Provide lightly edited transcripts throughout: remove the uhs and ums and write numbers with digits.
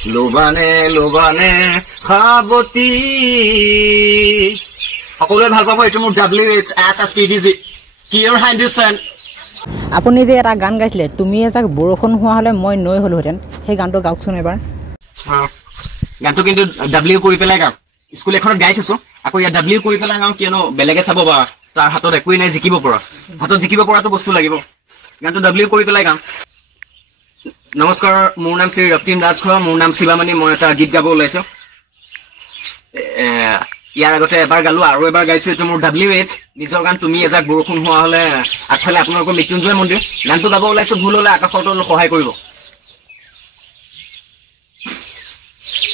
লোবানে লোবানে সাৱতী সকলোৱে ভাল পাব এইটো মোৰ WHSSPDG কিয়ৰ হাইন্দিস্তান আপুনি যে এটা গান গাইছিলে তুমি এজাক বৰষুণ হোৱা হলে মই নৈ হলোহেঁতেন সেই গানটো গাওকচোন এবাৰ গানটো কিন্তু W কৰি পেলাই গাম স্কুল এখনত গাই থৈছো আকৌ ইয়াত W কৰি পেলাই গাম কিয়নো বেলেগে চাব বা তাৰ হাতত একোই নাই জিকিব পৰা হাতত জিকিব পৰাটো বস্তু লাগিব গানটো W কৰি পেলাই গাম নমস্কাৰ মোৰ নাম শ্ৰী ৰক্তিম ৰাজখোৱা মোৰ নাম শিৱামণি মই এটা গীত গাব ওলাইছো ইয়াৰ আগতে এবাৰ গালো আৰু এবাৰ গাইছো এইটো মোৰ WH নিজৰ গান তুমি এজাক বৰষুণ হোৱা হলে আগফালে আপোনালোকৰ মৃত্যুঞ্জয় মন্দিৰ গানটো গাব ওলাইছো ভুল হলে আকাশৰ তলত সহায় কৰিব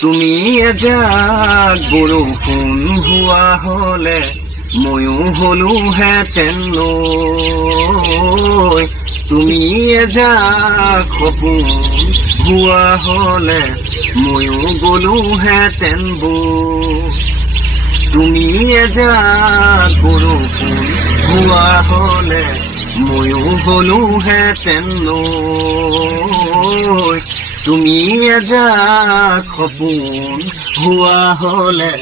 তুমি এজাক বৰষুণ হোৱা হলে ময়ো হলোহেঁতেন নৈ তুমি এজাক সপোন হোৱা হলে ময়ো গলোহেঁতেন বৈ তুমি এজাক বৰষুণ হোৱা হলে ময়ো হলোহেঁতেন নৈ তুমি এজাক সপোন হোৱা হলে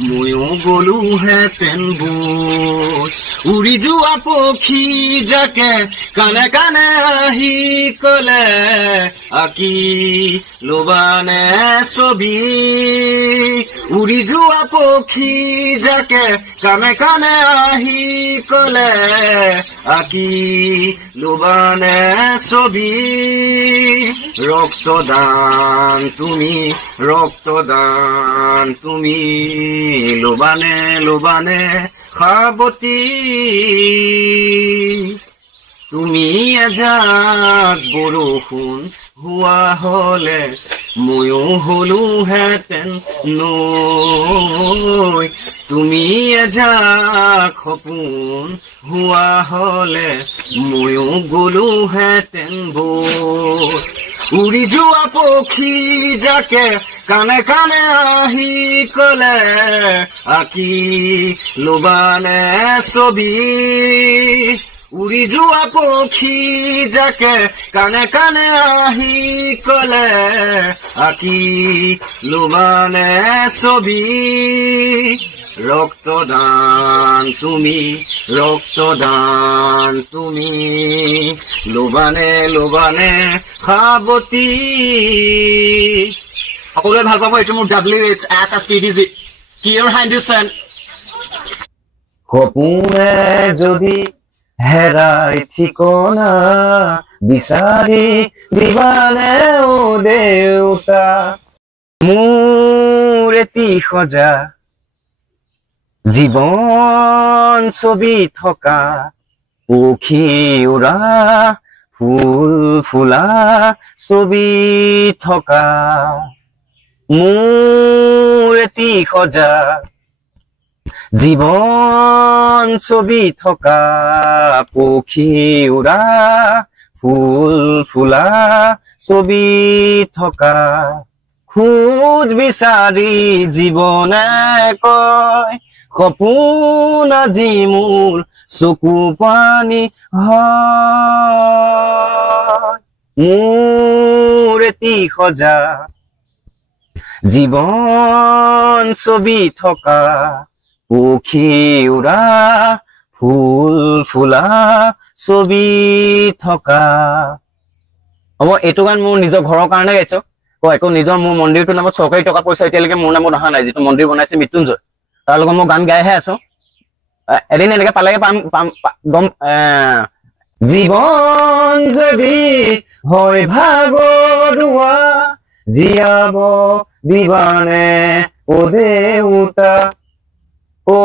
ময়ো গলোহেঁতেন বৈ উৰি যোৱা পক্ষী যাকে কানে কানে আহি কলে আকি লোবানে ছবি উৰি যোৱা পক্ষী যাকে কানে কানে আহি কলে আকি লোবানে ছবি ৰক্তদান তুমি লোবানে লোবানে সাৱতী তুমি এজাক বৰষুণ হোৱা হলে ময়ো হলোহেঁতেন নৈ তুমি এজাক সপোন হোৱা হলে ময়ো গলোহেঁতেন বৈ উৰি যোৱা পক্ষী যাকে কানে কানে আহি কলে আকি লোবানে ছবি উৰি যোৱা পক্ষী যাকে কানে কানে আহি কলে আকি লোবানে ছবি ৰক্তদান তুমি লোবানে লোবানে সাৱতী সকলোৱে ভাল পাব এইটো মোৰ WHSSPDG কিয়ৰ হাইন্দিস্তান সপোনে যদি হেৰাই ঠিকনা বিচাৰি দিবানে ও দেউতা মোৰ এটি সজা জীৱন ছবি থকা পক্ষী উৰা ফুল ফুলা ছবি থকা মোৰ এটি সজা জীৱন ছবি থকা পক্ষী উৰা ফুল ফুলা ছবি থকা খোজ বিচাৰি জীৱনে কয় সপোন আজি মোৰ চকু পানী হয় মোৰ এটি সজা জীৱন ছবি থকা পক্ষী উৰা ফুল ফুলা ছবি থকা হ'ব এইটো গান মোৰ নিজৰ ঘৰৰ কাৰণে গাইছো একো নিজৰ মোৰ মন্দিৰটোৰ নামত চৰকাৰী টকা পইচা এতিয়ালৈকে মোৰ নামত অহা নাই যিটো মন্দিৰ বনাইছে মৃত্যুঞ্জয় তাৰ লগত মই গান গাইহে আছো এদিন এনেকে পালেগে পাম গম জীৱন যদি হয় ভাগৰুৱা জীয়াব দিবানে ও দেউতা ও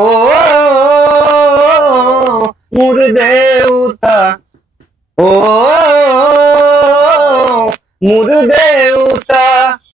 মোৰ দেউতা ও মোৰ দেউতা